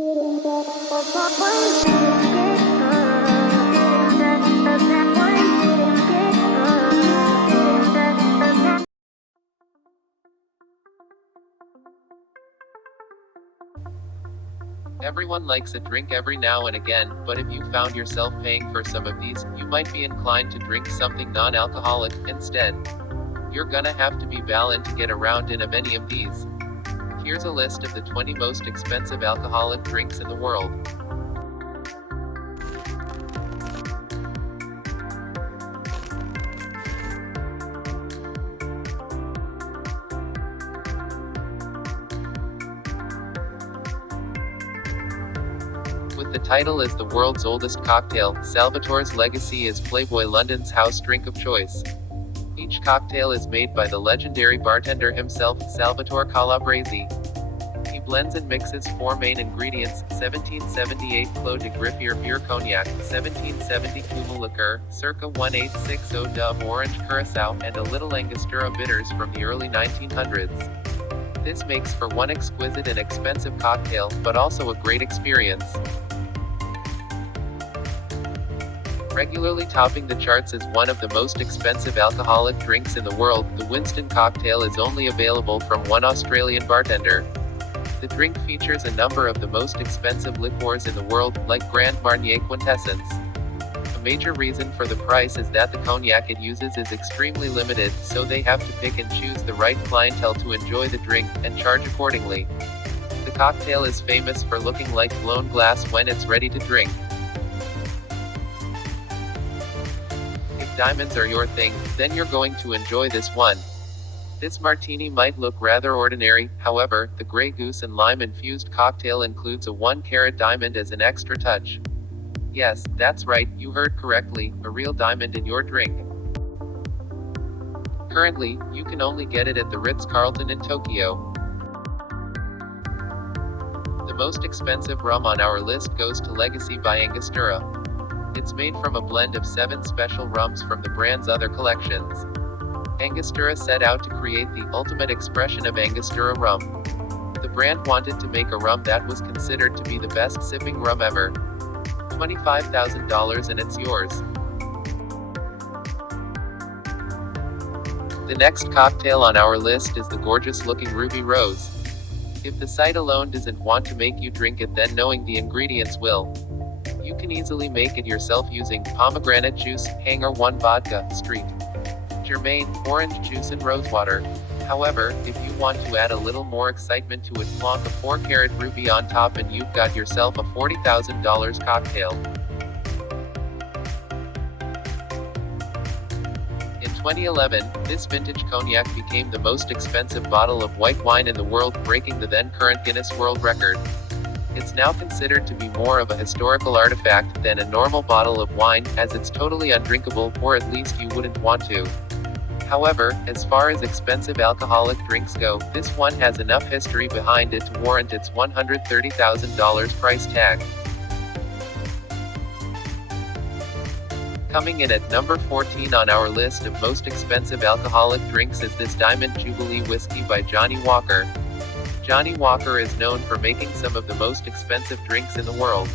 Everyone likes a drink every now and again, but if you found yourself paying for some of these, you might be inclined to drink something non-alcoholic instead. You're gonna have to be ballin' to get around in a many of these. Here's a list of the 20 most expensive alcoholic drinks in the world. With the title as the world's oldest cocktail, Salvatore's legacy is Playboy London's house drink of choice. Each cocktail is made by the legendary bartender himself, Salvatore Calabrese. He blends and mixes four main ingredients: 1778 Clos de Griffier beer cognac, 1770 Cuba liqueur, circa 1860 Dove orange curacao, and a little Angostura bitters from the early 1900s. This makes for one exquisite and expensive cocktail, but also a great experience. Regularly topping the charts as one of the most expensive alcoholic drinks in the world, the Winston Cocktail is only available from one Australian bartender. The drink features a number of the most expensive liqueurs in the world, like Grande Marnier Quintessence. A major reason for the price is that the cognac it uses is extremely limited, so they have to pick and choose the right clientele to enjoy the drink, and charge accordingly. The cocktail is famous for looking like blown glass when it's ready to drink. If diamonds are your thing, then you're going to enjoy this one. This martini might look rather ordinary, however, the Grey Goose and lime-infused cocktail includes a 1-carat diamond as an extra touch. Yes, that's right, you heard correctly, a real diamond in your drink. Currently, you can only get it at the Ritz-Carlton in Tokyo. The most expensive rum on our list goes to Legacy by Angostura. It's made from a blend of 7 special rums from the brand's other collections. Angostura set out to create the ultimate expression of Angostura rum. The brand wanted to make a rum that was considered to be the best sipping rum ever. $25,000 and it's yours. The next cocktail on our list is the gorgeous-looking Ruby Rose. If the sight alone doesn't want to make you drink it, then knowing the ingredients will. You can easily make it yourself using pomegranate juice, Hangar 1 vodka, Street Germain, orange juice and rosewater. However, if you want to add a little more excitement to it, plonk a 4-carat ruby on top and you've got yourself a $40,000 cocktail. In 2011, this vintage cognac became the most expensive bottle of white wine in the world, breaking the then-current Guinness World Record. It's now considered to be more of a historical artifact than a normal bottle of wine, as it's totally undrinkable, or at least you wouldn't want to. However, as far as expensive alcoholic drinks go, this one has enough history behind it to warrant its $130,000 price tag. Coming in at number 14 on our list of most expensive alcoholic drinks is this Diamond Jubilee whiskey by Johnnie Walker. Johnnie Walker is known for making some of the most expensive drinks in the world.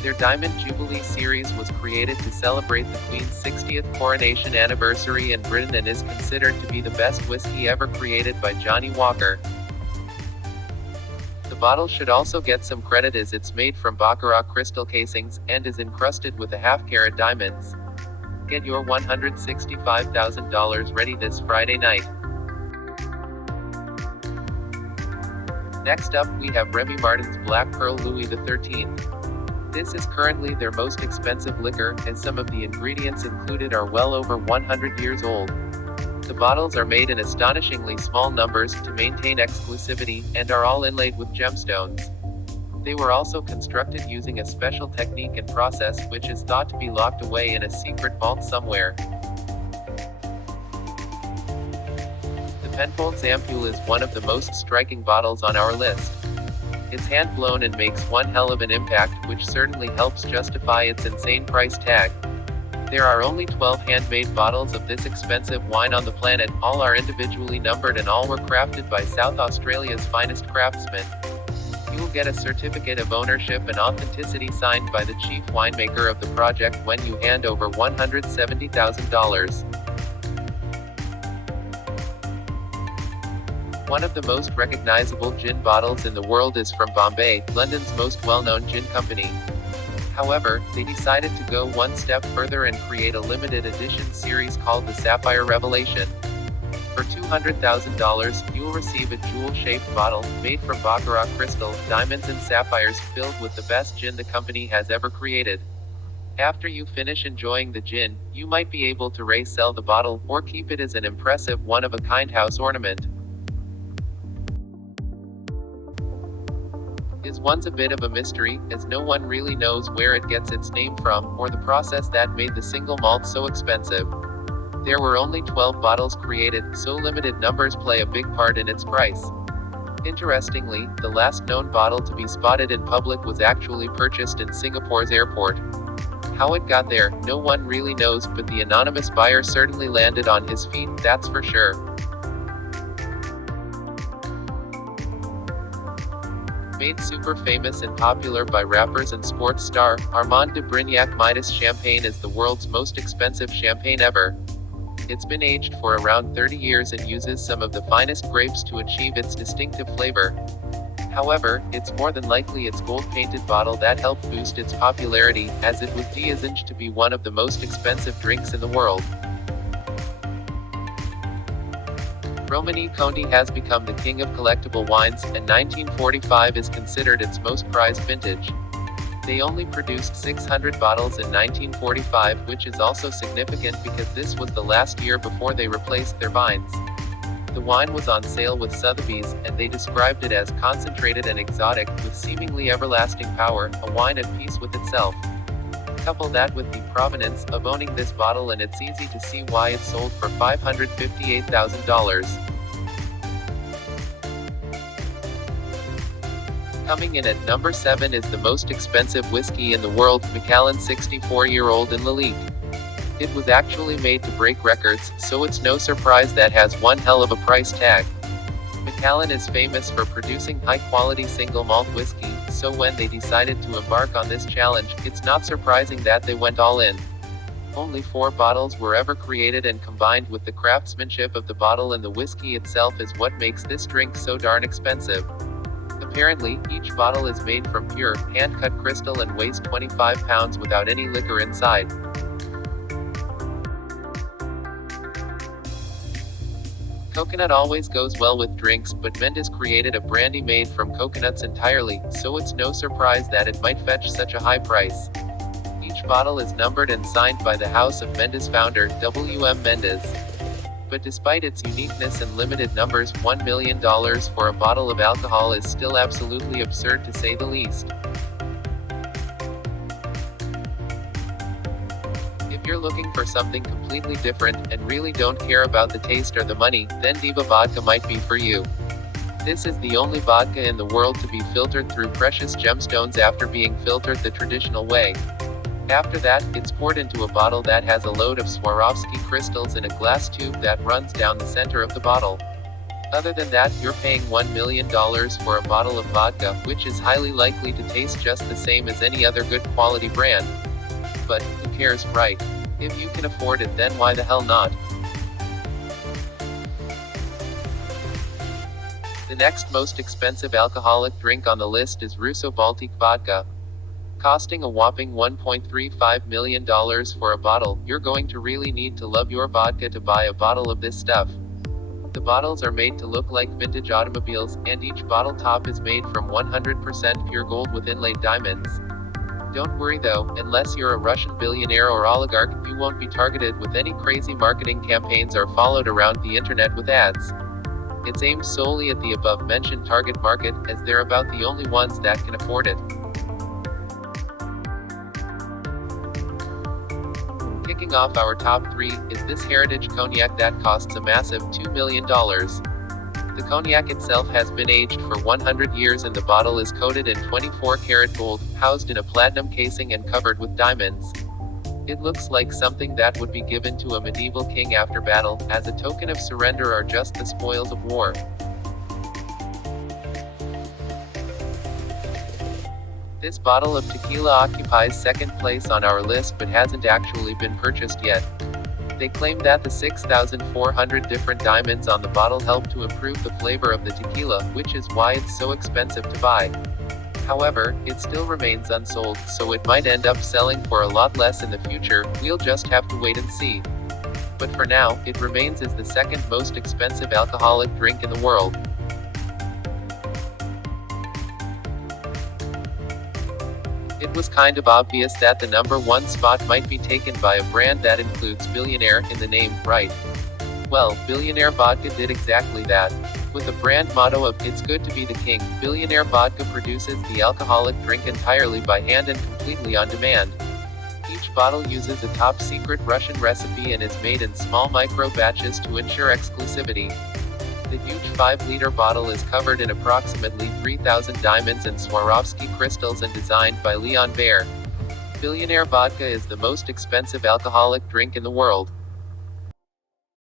Their Diamond Jubilee series was created to celebrate the Queen's 60th coronation anniversary in Britain and is considered to be the best whiskey ever created by Johnnie Walker. The bottle should also get some credit as it's made from Baccarat crystal casings, and is encrusted with a half-carat diamonds. Get your $165,000 ready this Friday night. Next up, we have Remy Martin's Black Pearl Louis XIII. This is currently their most expensive liquor, as some of the ingredients included are well over 100 years old. The bottles are made in astonishingly small numbers to maintain exclusivity, and are all inlaid with gemstones. They were also constructed using a special technique and process, which is thought to be locked away in a secret vault somewhere. The Penfold Ampoule is one of the most striking bottles on our list. It's hand-blown and makes one hell of an impact, which certainly helps justify its insane price tag. There are only 12 handmade bottles of this expensive wine on the planet, all are individually numbered and all were crafted by South Australia's finest craftsmen. You'll get a certificate of ownership and authenticity signed by the chief winemaker of the project when you hand over $170,000. One of the most recognizable gin bottles in the world is from Bombay, London's most well-known gin company. However, they decided to go one step further and create a limited edition series called the Sapphire Revelation. For $200,000, you'll receive a jewel-shaped bottle, made from baccarat crystal, diamonds and sapphires, filled with the best gin the company has ever created. After you finish enjoying the gin, you might be able to resell the bottle, or keep it as an impressive one-of-a-kind house ornament. Is one's a bit of a mystery, as no one really knows where it gets its name from, or the process that made the single malt so expensive. There were only 12 bottles created, so limited numbers play a big part in its price. Interestingly, the last known bottle to be spotted in public was actually purchased in Singapore's airport. How it got there, no one really knows, but the anonymous buyer certainly landed on his feet, that's for sure. Made super famous and popular by rappers and sports star, Armand de Brignac Midas champagne is the world's most expensive champagne ever. It's been aged for around 30 years and uses some of the finest grapes to achieve its distinctive flavor. However, it's more than likely its gold-painted bottle that helped boost its popularity, as it was de-aged to be one of the most expensive drinks in the world. Romanee-Conti has become the king of collectible wines, and 1945 is considered its most prized vintage. They only produced 600 bottles in 1945, which is also significant because this was the last year before they replaced their vines. The wine was on sale with Sotheby's, and they described it as concentrated and exotic, with seemingly everlasting power, a wine at peace with itself. Couple that with the provenance of owning this bottle and it's easy to see why it sold for $558,000. Coming in at number 7 is the most expensive whiskey in the world, Macallan 64-year-old in Lalique. It was actually made to break records, so it's no surprise that has one hell of a price tag. Macallan is famous for producing high-quality single malt whiskey, so when they decided to embark on this challenge, it's not surprising that they went all in. Only 4 bottles were ever created, and combined with the craftsmanship of the bottle and the whiskey itself is what makes this drink so darn expensive. Apparently, each bottle is made from pure, hand-cut crystal and weighs 25 pounds without any liquor inside. Coconut always goes well with drinks, but Mendis created a brandy made from coconuts entirely, so it's no surprise that it might fetch such a high price. Each bottle is numbered and signed by the House of Mendis founder, W.M. Mendis. But despite its uniqueness and limited numbers, $1 million for a bottle of alcohol is still absolutely absurd to say the least. If you're looking for something completely different, and really don't care about the taste or the money, then Diva vodka might be for you. This is the only vodka in the world to be filtered through precious gemstones after being filtered the traditional way. After that, it's poured into a bottle that has a load of Swarovski crystals in a glass tube that runs down the center of the bottle. Other than that, you're paying $1 million for a bottle of vodka, which is highly likely to taste just the same as any other good quality brand. But, who cares, right? If you can afford it, then why the hell not? The next most expensive alcoholic drink on the list is Russo-Baltique vodka. Costing a whopping $1.35 million for a bottle, you're going to really need to love your vodka to buy a bottle of this stuff. The bottles are made to look like vintage automobiles, and each bottle top is made from 100% pure gold with inlaid diamonds. Don't worry though, unless you're a Russian billionaire or oligarch, you won't be targeted with any crazy marketing campaigns or followed around the internet with ads. It's aimed solely at the above-mentioned target market, as they're about the only ones that can afford it. Kicking off our top 3, is this heritage cognac that costs a massive $2 million. The cognac itself has been aged for 100 years and the bottle is coated in 24-karat gold, housed in a platinum casing and covered with diamonds. It looks like something that would be given to a medieval king after battle, as a token of surrender or just the spoils of war. This bottle of tequila occupies second place on our list but hasn't actually been purchased yet. They claim that the 6,400 different diamonds on the bottle help to improve the flavor of the tequila, which is why it's so expensive to buy. However, it still remains unsold, so it might end up selling for a lot less in the future. We'll just have to wait and see. But for now, it remains as the second most expensive alcoholic drink in the world. It was kind of obvious that the number one spot might be taken by a brand that includes Billionaire in the name, right? Well, Billionaire Vodka did exactly that. With a brand motto of "It's good to be the king," Billionaire Vodka produces the alcoholic drink entirely by hand and completely on demand. Each bottle uses a top-secret Russian recipe and is made in small micro batches to ensure exclusivity. The huge 5-liter bottle is covered in approximately 3,000 diamonds and Swarovski crystals and designed by Leon Baer. Billionaire Vodka is the most expensive alcoholic drink in the world.